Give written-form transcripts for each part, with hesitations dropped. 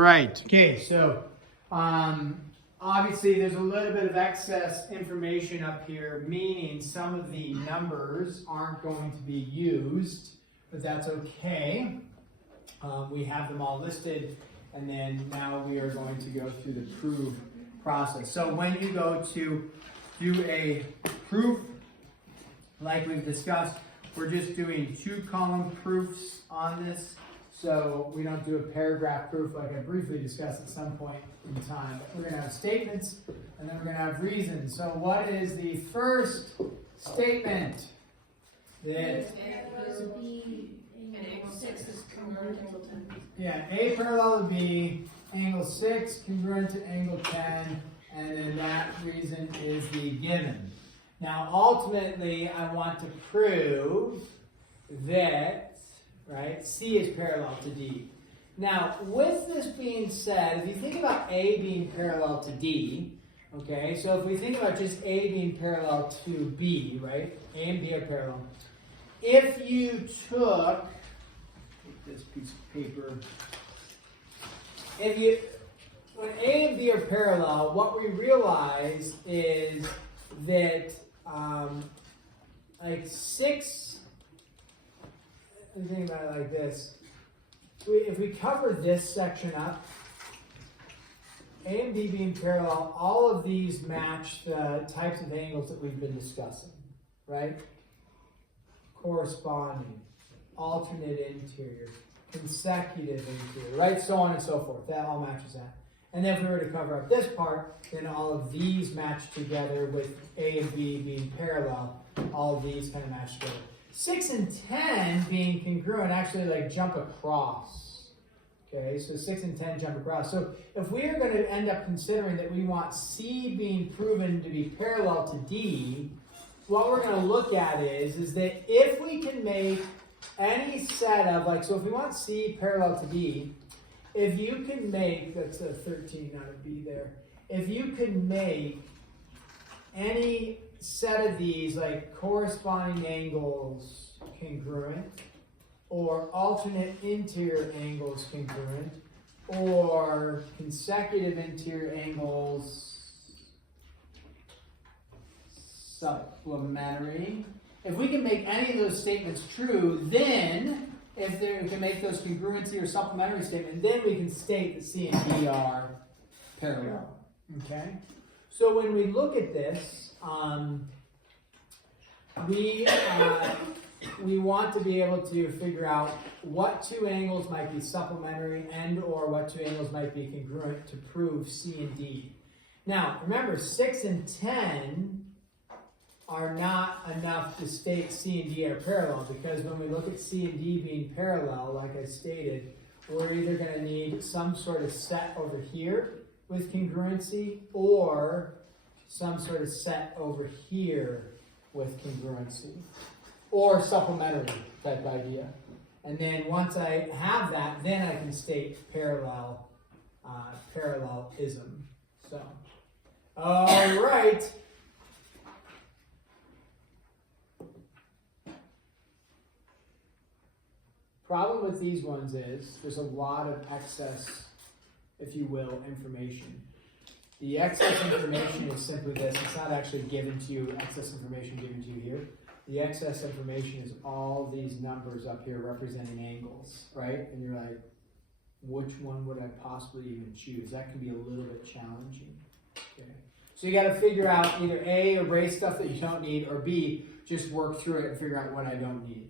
right. Okay, so obviously there's a little bit of excess information up here, meaning some of the numbers aren't going to be used, but that's okay. We have them all listed, and then now we are going to go through the proof process. So when you go to do a proof, like we've discussed, we're just doing 2-column proofs on this. So we don't do a paragraph proof like I briefly discussed at some point in time. But we're going to have statements, and then we're going to have reasons. So what is the first statement? That angle 6 is congruent to angle 10. Yeah, A parallel to B, angle 6 congruent to angle 10, and then that reason is the given. Now, ultimately, I want to prove that, right, C is parallel to D. Now, with this being said, if you think about A being parallel to D, okay, so if we think about just A being parallel to B, right, A and B are parallel. If you took, take this piece of paper, when A and B are parallel, what we realize is that like 6, let me think about it like this. If we cover this section up, A and B being parallel, all of these match the types of angles that we've been discussing, right? Corresponding, alternate interior, consecutive interior, right? So on and so forth. That all matches that. And then if we were to cover up this part, then all of these match together with A and B being parallel. All of these kind of match together. 6 and 10 being congruent actually like jump across. Okay, so 6 and 10 jump across. So if we are going to end up considering that we want C being proven to be parallel to D, what we're going to look at is that if we can make any set of, like, so if we want C parallel to D, if you can make, that's a 13, not a B there. If you can make any set of these, like corresponding angles congruent, or alternate interior angles congruent, or consecutive interior angles supplementary. If we can make any of those statements true, then if we can make those congruency or supplementary statement, then we can state that C and D are parallel. Okay? So when we look at this, we want to be able to figure out what 2 angles might be supplementary and or what 2 angles might be congruent to prove C and D. Now, remember, 6 and 10 are not enough to state C and D are parallel, because when we look at C and D being parallel, like I stated, we're either going to need some sort of set over here with congruency or some sort of set over here with congruency, or supplementary type idea. And then once I have that, then I can state parallelism. So, all right. Problem with these ones is there's a lot of excess, if you will, information. The excess information is simply this. It's not actually given to you, excess information given to you here. The excess information is all these numbers up here representing angles, right? And you're like, which one would I possibly even choose? That can be a little bit challenging. Okay. So you got to figure out either A, erase stuff that you don't need, or B, just work through it and figure out what I don't need.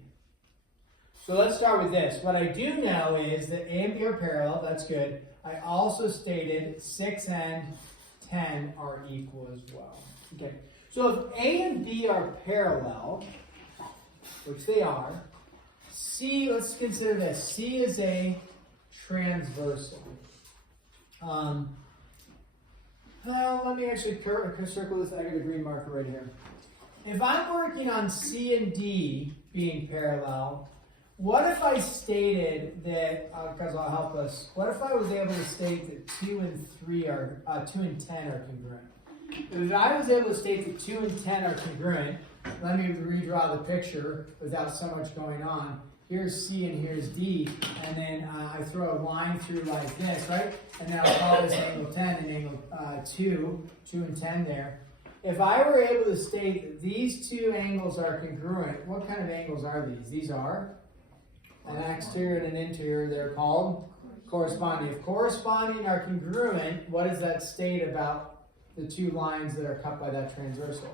So let's start with this. What I do know is that A and B are parallel. That's good. I also stated 6 and 10 are equal as well. Okay. So if A and B are parallel, which they are, C, let's consider this. C is a transversal. Well, let me actually circle this. I got a green marker right here. If I'm working on C and D being parallel, what if I stated that, because I'll help us, what if I was able to state that 2 and 10 are congruent? If I was able to state that 2 and 10 are congruent, let me redraw the picture without so much going on. here's C and here's D, and then I throw a line through like this, right? And then I'll call this angle 10 and angle 2 and 10 there. If I were able to state that these two angles are congruent, what kind of angles are these? These are an exterior and an interior. They're called corresponding. If corresponding are congruent, what does that state about the two lines that are cut by that transversal?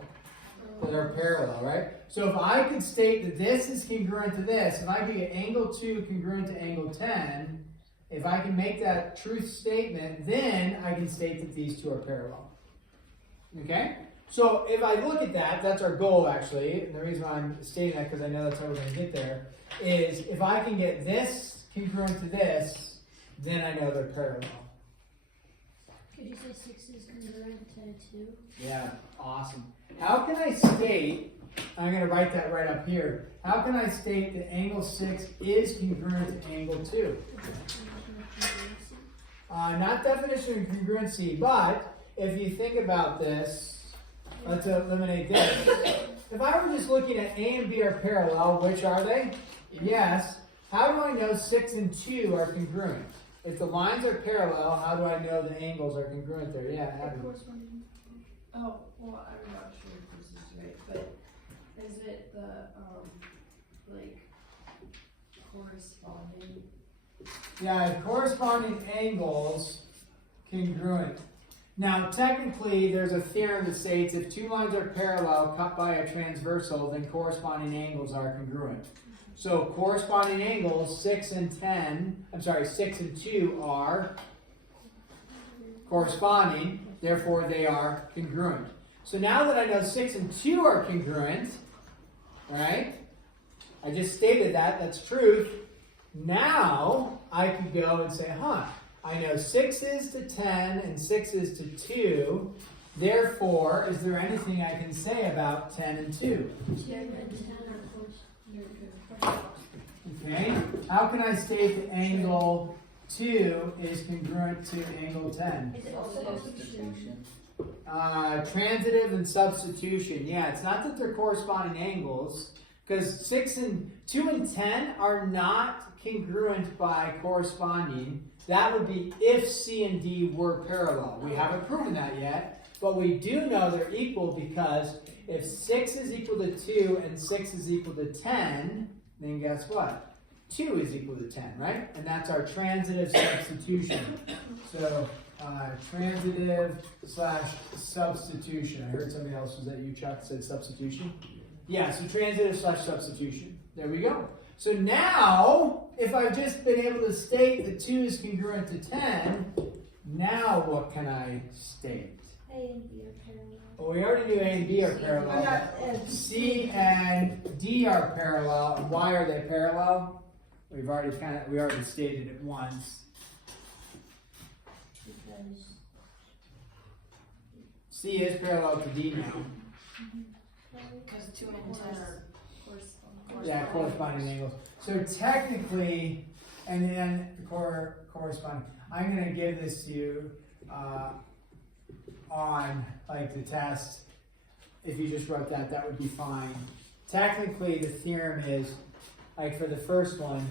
That are parallel, right? So if I could state that this is congruent to this, if I could get angle 2 congruent to angle 10, if I can make that truth statement, then I can state that these two are parallel. Okay? So if I look at that, that's our goal actually, and the reason why I'm stating that, because I know that's how we're going to get there, is if I can get this congruent to this, then I know they're parallel. Could you say 6 is congruent to 2? Yeah, awesome. How can I state, I'm going to write that right up here, how can I state that angle 6 is congruent to angle 2? Not definition of congruency, but if you think about this, let's eliminate this. If I were just looking at A and B are parallel, which are they? Yes. How do I know 6 and 2 are congruent? If the lines are parallel, how do I know the angles are congruent there? Yeah, Abby. Oh, well, I'm not sure if this is right, but is it the, like, corresponding? Yeah, corresponding angles congruent. Now, technically, there's a theorem that states if two lines are parallel cut by a transversal, then corresponding angles are congruent. So corresponding angles 6 and 2 are corresponding, therefore they are congruent. So now that I know 6 and 2 are congruent, right? I just stated that, that's truth. Now I could go and say, I know 6 is to 10 and 6 is to 2. Therefore, is there anything I can say about 10 and 2? Okay. How can I state that angle 2 is congruent to angle 10? Is it also Substitution. Transitive and substitution. Yeah, it's not that they're corresponding angles, because 2 and 10 are not congruent by corresponding. That would be if C and D were parallel. We haven't proven that yet, but we do know they're equal because if 6 is equal to 2 and 6 is equal to 10, then guess what? 2 is equal to 10, right? And that's our transitive substitution. So, transitive / substitution. I heard somebody else, was that you, Chuck, said substitution? Yeah, so transitive / substitution. There we go. So now, if I've just been able to state that 2 is congruent to 10, now what can I state? A and B are parallel. Well, we already knew A and B are parallel. C and D are parallel. And why are they parallel? We already stated it once. Because C is parallel to D now. Because 2 and 10 are corresponding. Yeah, corresponding angles. So technically, and then corresponding. I'm going to give this to you on like the test. If you just wrote that, that would be fine. Technically, the theorem is, like for the first one,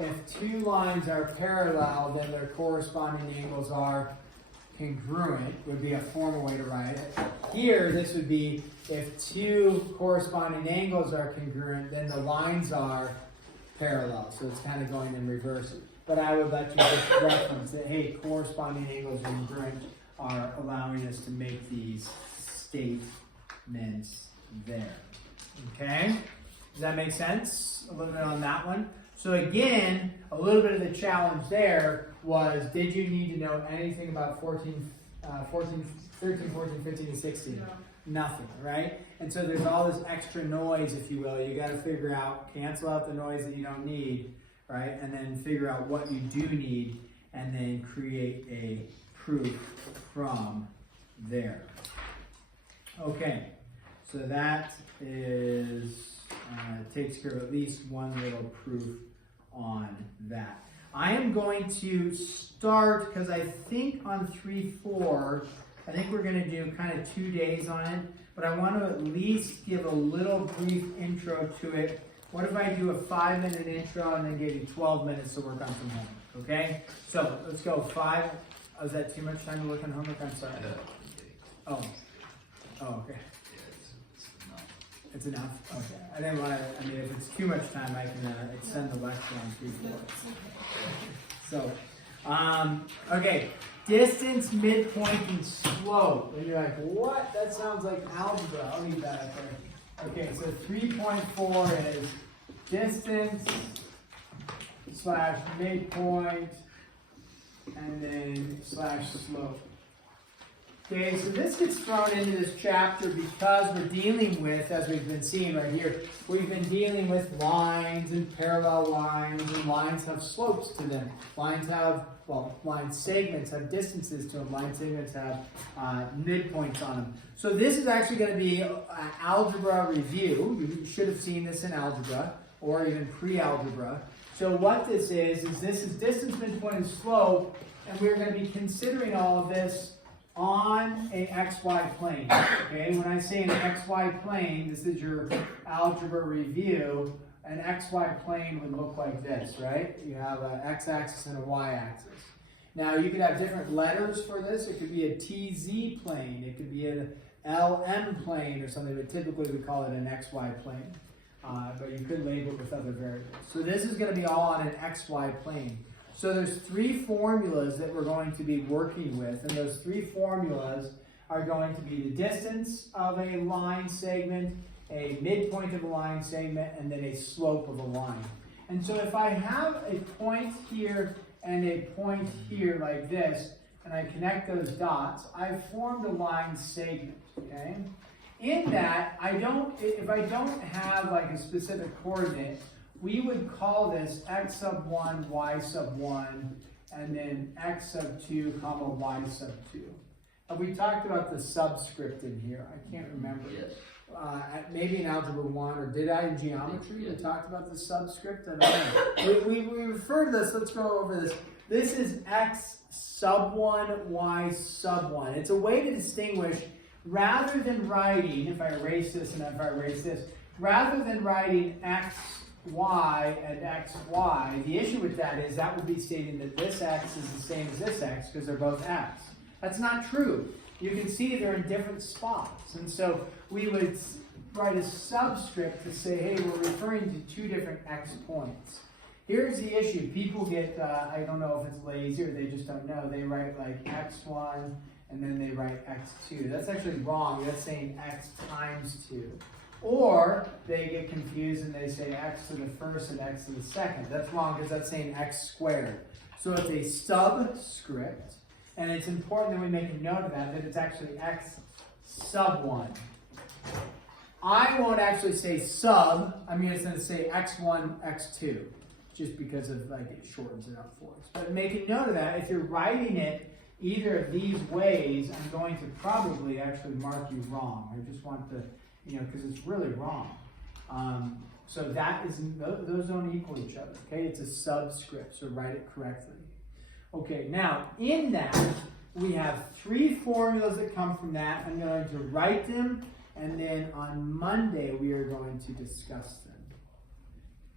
if two lines are parallel, then their corresponding angles are congruent, would be a formal way to write it. Here, this would be, if two corresponding angles are congruent, then the lines are parallel. So it's kind of going in reverse. But I would let you just reference that, hey, corresponding angles are congruent are allowing us to make these statements there. Okay? Does that make sense? A little bit on that one. So again, a little bit of the challenge there was, did you need to know anything about 13, 14, 15, and 16? No. Nothing, right? And so there's all this extra noise, if you will. You got to figure out, cancel out the noise that you don't need, right? And then figure out what you do need, and then create a proof from there. Okay, so that takes care of at least one little proof on that. I am going to start, because I think on 3-4, I think we're going to do kind of 2 days on it, but I want to at least give a little brief intro to it What if I do a 5-minute intro and then give you 12 minutes to work on some homework, okay? So let's go 5. Oh, is that too much time to work on homework? I'm sorry. Oh, okay. It's enough? Okay. I didn't want to, I mean, if it's too much time, I can extend the lecture on 3, 4. So, okay. Distance, midpoint, and slope. And you're like, what? That sounds like algebra. I'll leave that up there. Okay, so 3.4 is distance slash midpoint and then slash slope. Okay, so this gets thrown into this chapter because we're dealing with, as we've been seeing right here, we've been dealing with lines and parallel lines, and lines have slopes to them. Lines have, well, line segments have distances to them. Line segments have midpoints on them. So this is actually going to be an algebra review. You should have seen this in algebra or even pre-algebra. So what this is this is distance, midpoint, and slope, and we're going to be considering all of this on a XY plane. Okay, when I say an XY plane, this is your algebra review. An XY plane would look like this, right? You have an x-axis and a y-axis. Now you could have different letters for this. It could be a TZ plane. It could be an LM plane or something, but typically we call it an XY plane. But you could label it with other variables. So this is going to be all on an XY plane. So there's 3 formulas that we're going to be working with, and those 3 formulas are going to be the distance of a line segment, a midpoint of a line segment, and then a slope of a line. And so if I have a point here and a point here like this, and I connect those dots, I've formed a line segment, okay? In that, if I don't have like a specific coordinate, we would call this x sub 1, y sub 1, and then x sub 2, comma, y sub 2. We talked about the subscript in here. I can't remember. Yes. Maybe in Algebra 1, or did I in Geometry? We talked about the subscript. I don't know. we refer to this. Let's go over this. This is x sub 1, y sub 1. It's a way to distinguish, rather than writing, if I erase this and if I erase this, rather than writing x, y, and x, y, the issue with that is that would be stating that this x is the same as this x because they're both x. That's not true. You can see they're in different spots. And so we would write a subscript to say, hey, we're referring to 2 different x points. Here's the issue. People get, I don't know if it's lazy or they just don't know, they write like x1 and then they write x2. That's actually wrong. That's saying x times 2. Or they get confused and they say x to the first and x to the second. That's wrong because that's saying x squared. So it's a subscript, and it's important that we make a note of that it's actually x sub 1. I won't actually say sub, I'm just going to say x1, x2, just because of like it shortens it up for us. But make a note of that. If you're writing it either of these ways, I'm going to probably actually mark you wrong. I just want to, because it's really wrong. So that is, those don't equal each other, okay? It's a subscript, so write it correctly. Okay, now in that, we have 3 formulas that come from that. I'm going to write them, and then on Monday, we are going to discuss them.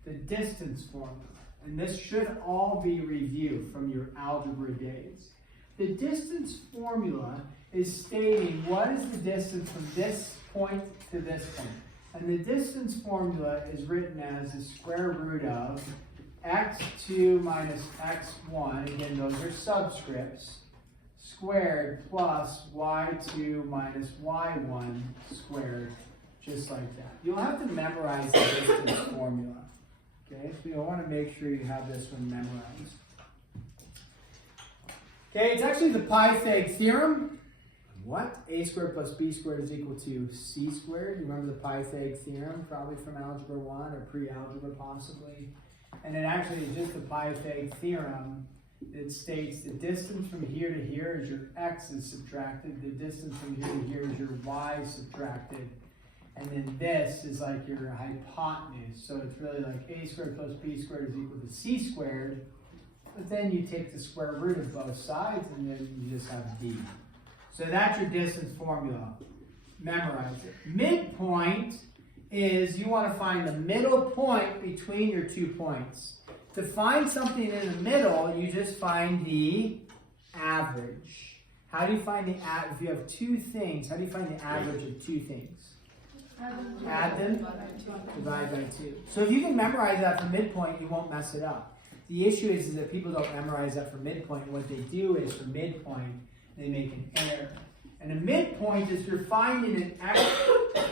The distance formula, and this should all be reviewed from your algebra days. The distance formula is stating what is the distance from this point to this point. And the distance formula is written as the square root of x2 minus x1, again those are subscripts, squared plus y2 minus y1 squared, just like that. You'll have to memorize the distance formula. Okay, so you'll want to make sure you have this one memorized. Okay, it's actually the Pythag theorem. What? A squared plus b squared is equal to c squared. You remember the Pythag theorem, probably from Algebra 1 or pre-algebra possibly. And it actually is just the Pythag theorem. It states the distance from here to here is your x is subtracted. The distance from here to here is your y subtracted. And then this is like your hypotenuse. So it's really like a squared plus b squared is equal to c squared. But then you take the square root of both sides and then you just have d. So that's your distance formula. Memorize it. Midpoint is you want to find the middle point between your 2 points. To find something in the middle, you just find the average. How do you find the average? If you have 2 things, how do you find the average of 2 things? Add them, divide by 2. So if you can memorize that for midpoint, you won't mess it up. The issue is that people don't memorize that for midpoint. What they do is for midpoint, they make an error. And a midpoint is you're finding an x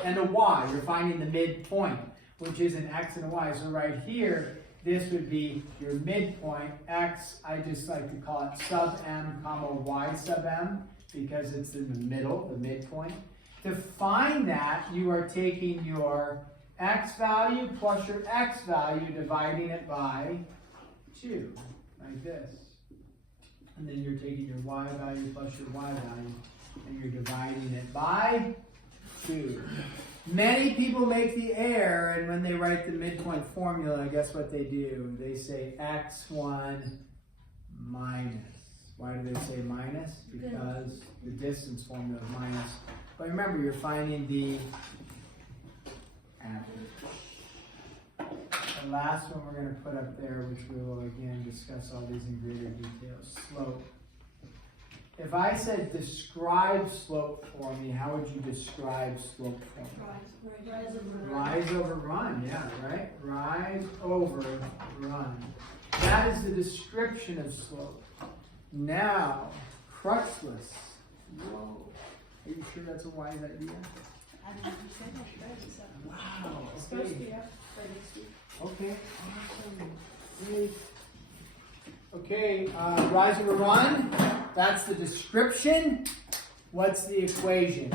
and a y. You're finding the midpoint, which is an x and a y. So right here, this would be your midpoint. X, I just like to call it sub m comma y sub m because it's in the middle, the midpoint. To find that, you are taking your x value plus your x value, dividing it by 2, like this. And then you're taking your y value plus your y value, and you're dividing it by 2. Many people make the error, and when they write the midpoint formula, guess what they do? They say x1 minus. Why do they say minus? Because the distance formula is minus. But remember, you're finding the average. The last one we're going to put up there, which we will again discuss all these in greater detail, slope. If I said describe slope for me, how would you describe slope for me? Rise over run, yeah, right? Rise over run. That is the description of slope. Now, crutchless. Whoa. Are you sure that's a wise idea? Wow. It's supposed to be up for next week. Okay. Awesome. Great. Okay, rise over run. That's the description. What's the equation?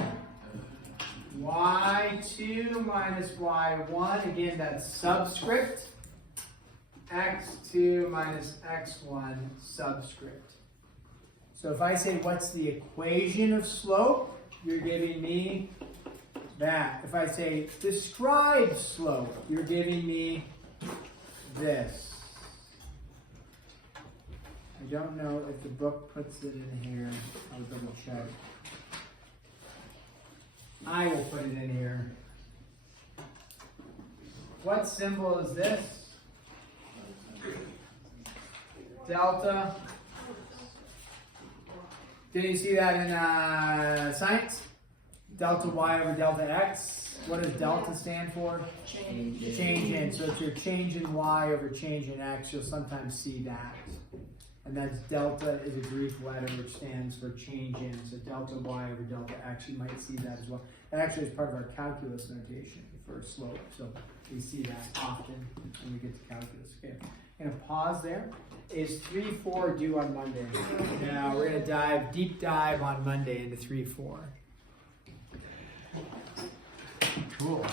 y2 minus y1. Again, that's subscript. x2 minus x1 subscript. So if I say what's the equation of slope, you're giving me that. If I say describe slope, you're giving me this. I don't know if the book puts it in here. I'll double check. I will put it in here. What symbol is this? Delta. Did you see that in science? Delta y over delta x. What does delta stand for? Change. Change in. So if you're changing y over change in x, you'll sometimes see that. And that's delta is a Greek letter which stands for change in. So delta y over delta x, you might see that as well. That actually is part of our calculus notation for slope. So we see that often when we get to calculus. Okay, I'm going to pause there. Is 3-4 due on Monday? Now we're going to deep dive on Monday into 3-4. Cool.